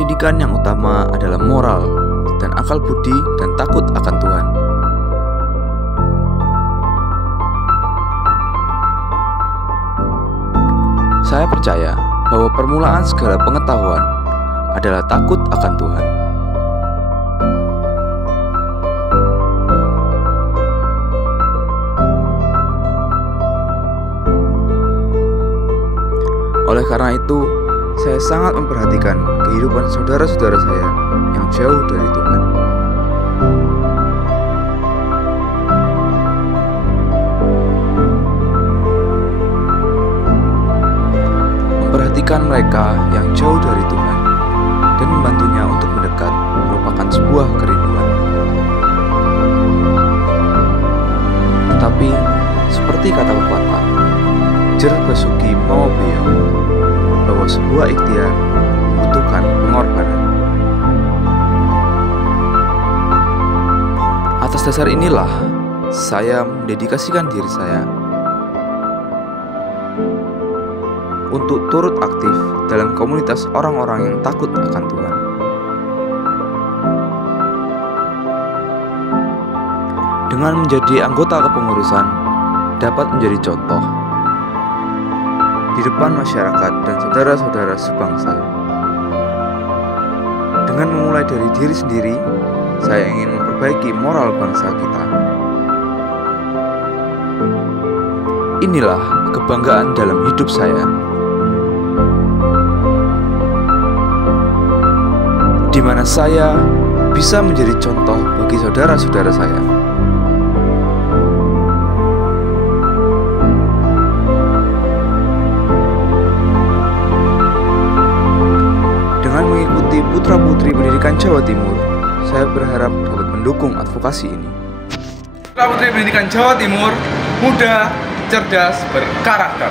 pendidikan yang utama adalah moral dan akal budi dan takut akan Tuhan. Saya percaya bahwa permulaan segala pengetahuan adalah takut akan Tuhan. Oleh karena itu, saya sangat memperhatikan kehidupan saudara-saudara saya yang jauh dari Tuhan. Memperhatikan mereka yang jauh dari Tuhan dan membantunya untuk mendekat merupakan sebuah kerinduan. Tetapi, seperti kata pepatah, jer basuki mau beo, bahwa sebuah ikhtiar membutuhkan pengorbanan. Atas dasar inilah, saya mendedikasikan diri saya untuk turut aktif dalam komunitas orang-orang yang takut akan Tuhan. Dengan menjadi anggota kepengurusan, dapat menjadi contoh di depan masyarakat dan saudara-saudara sebangsa. Dengan memulai dari diri sendiri, saya ingin memperbaiki moral bangsa kita. Inilah kebanggaan dalam hidup saya, di mana saya bisa menjadi contoh bagi saudara-saudara saya. Dengan mengikuti putra-putri pendidikan Jawa Timur, saya berharap dapat mendukung advokasi ini. Putra-putri pendidikan Jawa Timur, muda, cerdas, berkarakter.